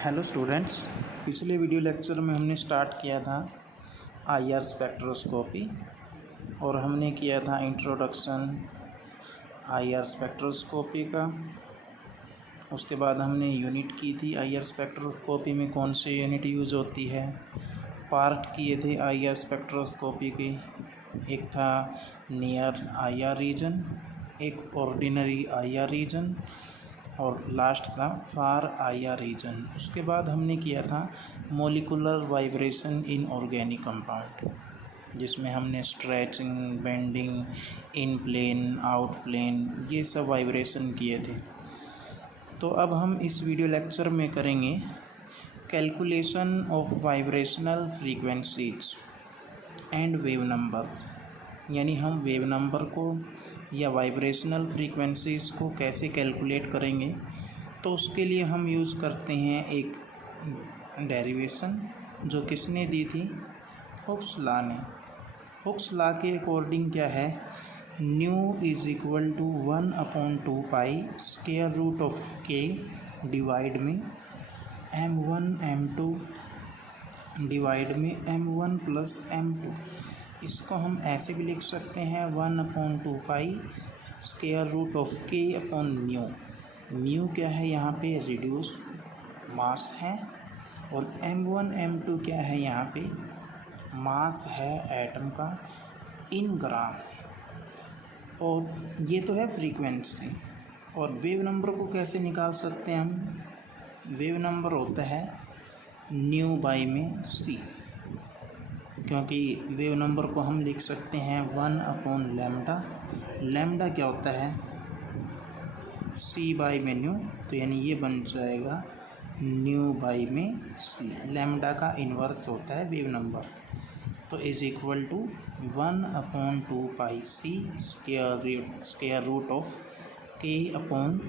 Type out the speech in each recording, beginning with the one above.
Hello students, पिछले video lecture में हमने स्टार्ट किया था आईआर स्पेक्ट्रोस्कोपी और हमने किया था इंट्रोडक्शन आईआर स्पेक्ट्रोस्कोपी का। उसके बाद हमने यूनिट की थी आईआर स्पेक्ट्रोस्कोपी में कौन सी यूनिट यूज़ होती है। पार्ट किए थे आईआर स्पेक्ट्रोस्कोपी के, एक था नियर आईआर रीजन, एक ऑर्डिनरी आईआर रीजन और लास्ट था फार आईआर रीजन। उसके बाद हमने किया था molecular vibration in organic compound, जिसमें हमने स्ट्रेचिंग, बेंडिंग, इन प्लेन, आउट प्लेन, ये सब वाइब्रेशन किए थे। तो अब हम इस वीडियो लेक्चर में करेंगे calculation of vibrational frequencies and wave number, यानी हम वेव नंबर को या वाइब्रेशनल फ्रीक्वेंसीज़ को कैसे कैलकुलेट करेंगे। तो उसके लिए हम यूज़ करते हैं एक डेरिवेशन जो किसने दी थी, हुक्स लॉ ने। हुक्स लॉ के अकॉर्डिंग क्या है, nu is equal to 1/2 pi square root of k divide में m1 m2 डिवाइड में m1 प्लस m2। इसको हम ऐसे भी लिख सकते हैं 1/2 pi square root of k upon mu. Mu क्या है, यहाँ पे रिड्यूस मास है, और m1 m2 क्या है, यहाँ पे मास है एटम का इन ग्राम। और ये तो है फ्रीक्वेंसी। और वेव नंबर को कैसे निकाल सकते हैं हम, वेव नंबर होता है न्यू बाई में सी, क्योंकि वेव नंबर को हम लिख सकते हैं 1/λ। लैम्डा क्या होता है, सी बाई में न्यू, तो यानी ये बन जाएगा न्यू बाई में सी। लैम्डा का इन्वर्स होता है वेव नंबर। तो is equal to 1/2 pi c square root of k upon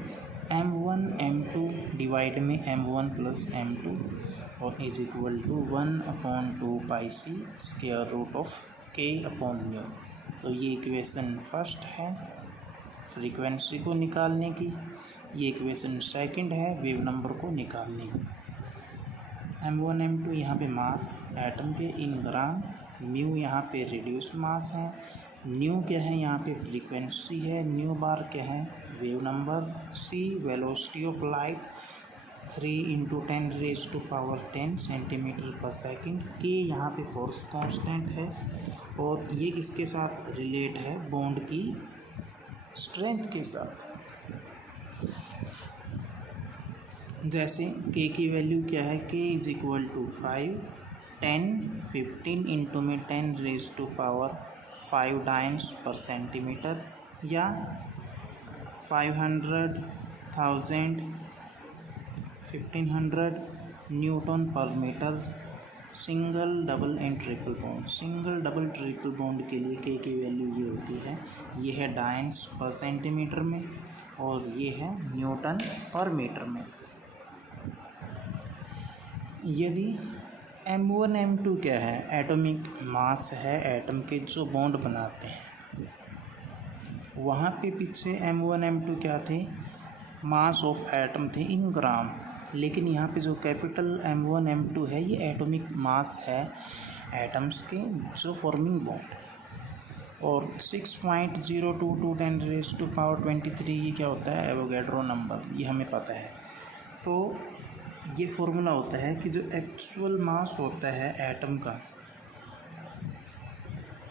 m1 m2 divide में m1 प्लस m2 और is equal to 1/2 pi c square root of k upon mu. तो ये equation first है frequency को निकालने की, ये इक्वेशन सेकंड है वेव नंबर को निकालने की। m1 m2 यहाँ पे मास एटम के इन ग्राम, म्यू यहाँ पे रिड्यूस मास है, न्यू क्या है यहाँ पे फ्रीक्वेंसी है, न्यू बार क्या है wave number, c velocity of light 3 × 10⁻10 centimetre पर सेकंड, के यहाँ पे फोर्स कांस्टेंट है और ये किसके साथ रिलेट है, बॉन्ड की स्ट्रेंथ के साथ। जैसे के की वैल्यू क्या है, के इज इक्वल टू 5, 10, 15 इंटू में 10⁻5 डाइन्स पर सेंटीमीटर, या 500, 1000, 1500 न्यूटन पर metre. Single, double and triple bond, single, double, triple bond के लिए के की वैल्यू ये होती है, ये है डाइन्स पर सेंटीमीटर में और ये है न्यूटन पर मीटर में। यदि m1 m2 क्या है, एटॉमिक मास है एटम के जो बॉन्ड बनाते हैं, वहाँ पे पीछे m1 m2 क्या थे, मास ऑफ एटम थे इन ग्राम। लेकिन यहाँ पे जो कैपिटल m1 m2 है ये एटॉमिक मास है एटम्स के जो फॉर्मिंग बॉन्ड। और 6.022 10⁻23 ये क्या होता है, एवोगैड्रो नंबर, ये हमें पता है। तो ये फॉर्मूला होता है कि जो एक्चुअल मास होता है एटम का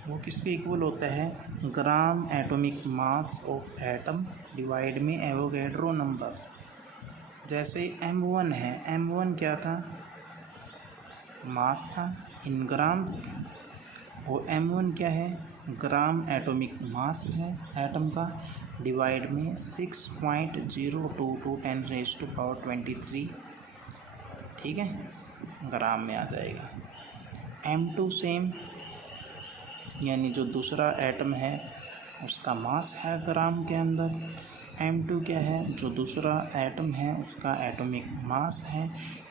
वो किसके इक्वल होता है, gram atomic mass of atom divide में एवोगैड्रो नंबर। जैसे m1 है, m1 क्या था, मास था इन ग्राम, और m1 क्या है, ग्राम एटॉमिक मास है एटम का डिवाइड में 6.022 10⁻23, ठीक है, ग्राम में आ जाएगा। m2 सेम, यानी जो दूसरा एटम है उसका मास है ग्राम के अंदर। m2 क्या है, जो दूसरा एटम है उसका एटॉमिक मास है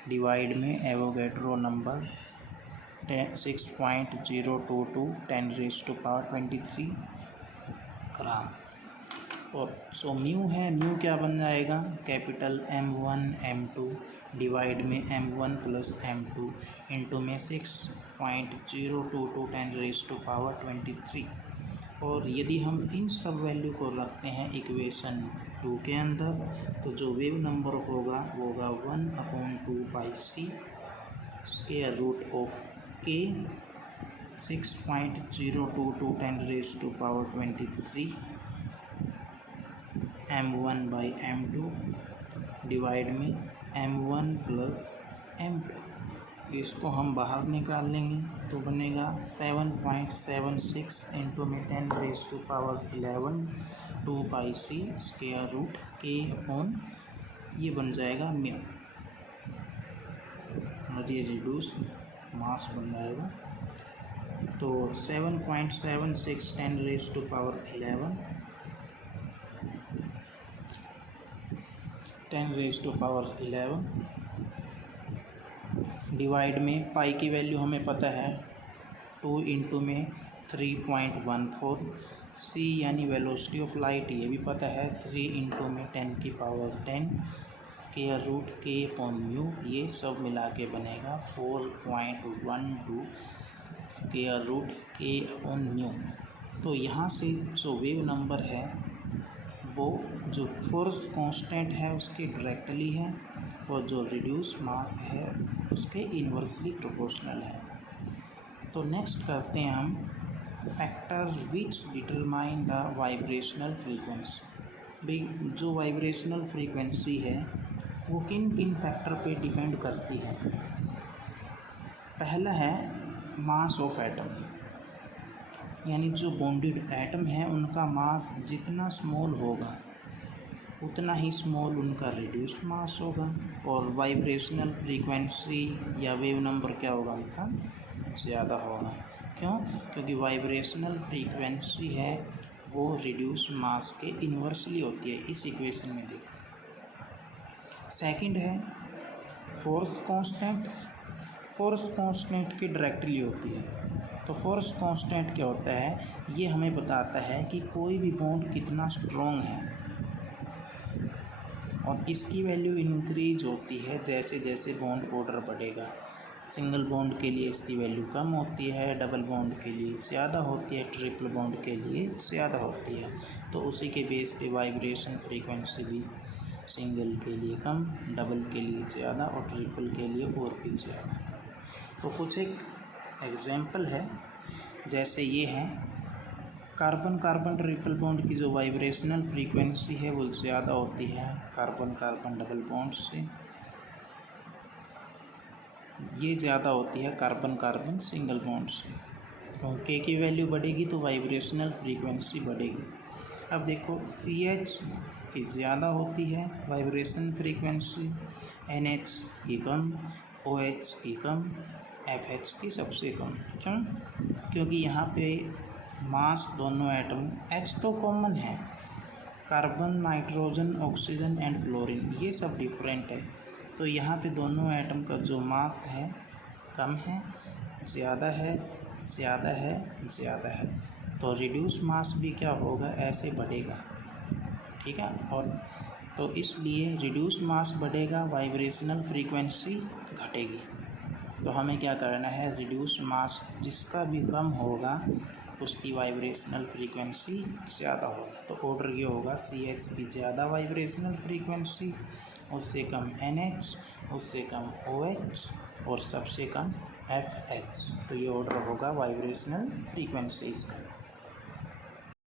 डिवाइड में एवोगैड्रो नंबर 6.022 10⁻23 ग्राम। और सो म्यू है, म्यू क्या बन जाएगा, कैपिटल m1 m2 डिवाइड में m1 प्लस m2 इंटू में 6.022 10⁻23। और यदि हम इन सब वैल्यू को रखते हैं इक्वेशन 2 के अंदर, तो जो वेव नंबर होगा वो होगा 1/2πc square root of k 6.022 10⁻23 m1/m2 divide में m1 प्लस m2। इसको हम बाहर निकाल लेंगे तो बनेगा 7.76 इंटू में 10⁻11 2πc square root k upon ये बन जाएगा म्यू, और ये रिड्यूस मास बन जाएगा। तो 7.76 10⁻11 डिवाइड में पाई की वैल्यू हमें पता है 2 इंटू में 3.14 c यानी वेलोसिटी ऑफ लाइट ये भी पता है 3 इंटू में 10⁻10 square root k upon mu, ये सब मिला के बनेगा 4.12 square root k upon mu. तो यहाँ से जो वेव नंबर है वो जो फोर्स कांस्टेंट है उसके डायरेक्टली है और जो रिड्यूस मास है उसके इन्वर्सली प्रोपोर्शनल है। तो नेक्स्ट करते हैं हम factor which determine the vibrational frequency. भाई जो वाइब्रेशनल फ्रीक्वेंसी है वो किन किन फैक्टर पे डिपेंड करती है। पहला है मास ऑफ एटम, यानी जो बॉन्डेड एटम है उनका मास जितना स्मॉल होगा उतना ही स्मॉल उनका रिड्यूस मास होगा। और वाइब्रेशनल फ्रीक्वेंसी या वेव नंबर क्या होगा उनका ज़्यादा होगा। क्यों? क्योंकि वाइब्रेशनल फ्रीक्वेंसी है वो रिड्यूस मास के इन्वर्सली होती है, इस इक्वेशन में देखो। सेकंड है फोर्स कांस्टेंट, फोर्स कांस्टेंट की डायरेक्टली होती है। तो फोर्स कांस्टेंट क्या होता है, ये हमें बताता है कि कोई भी बॉन्ड कितना स्ट्रॉन्ग है, और इसकी वैल्यू इंक्रीज होती है जैसे जैसे बॉन्ड ऑर्डर बढ़ेगा। सिंगल बॉन्ड के लिए इसकी वैल्यू कम होती है, डबल बॉन्ड के लिए ज़्यादा होती है, ट्रिपल बॉन्ड के लिए ज़्यादा होती है। तो उसी के बेस पे वाइब्रेशन फ्रीक्वेंसी भी सिंगल के लिए कम, डबल के लिए ज़्यादा और ट्रिपल के लिए और भी ज़्यादा। तो कुछ एक एग्जाम्पल है, जैसे ये है कार्बन कार्बन ट्रिपल बॉन्ड की जो वाइब्रेशनल फ्रीक्वेंसी है वो ज़्यादा होती है कार्बन कार्बन डबल बॉन्ड से, ये ज़्यादा होती है कार्बन कार्बन सिंगल बॉन्ड से। क्योंकि की वैल्यू बढ़ेगी तो वाइब्रेशनल फ्रीक्वेंसी बढ़ेगी। अब देखो CH की ज़्यादा होती है वाइब्रेशन फ्रीक्वेंसी, NH की कम, OH की कम, FH की सबसे कम। क्यों? क्योंकि यहाँ पे मास दोनों एटम, H तो कॉमन है, carbon nitrogen oxygen and chlorine ये सब डिफरेंट है। तो यहाँ पे दोनों एटम का जो मास है कम है, ज़्यादा है, ज़्यादा है, ज़्यादा है। तो रिड्यूस मास भी क्या होगा, ऐसे बढ़ेगा। ठीक है, और तो इसलिए रिड्यूस मास बढ़ेगा, वाइब्रेशनल फ्रीक्वेंसी घटेगी। तो हमें क्या करना है, रिड्यूस मास जिसका भी कम होगा उसकी वाइब्रेशनल फ्रीक्वेंसी ज़्यादा होगी। तो ऑर्डर ये होगा CH की ज़्यादा वाइब्रेशनल फ्रीक्वेंसी, उससे कम NH, उससे कम OH और सबसे कम FH। तो ये ऑर्डर होगा वाइब्रेशनल फ्रीक्वेंसीज़ का।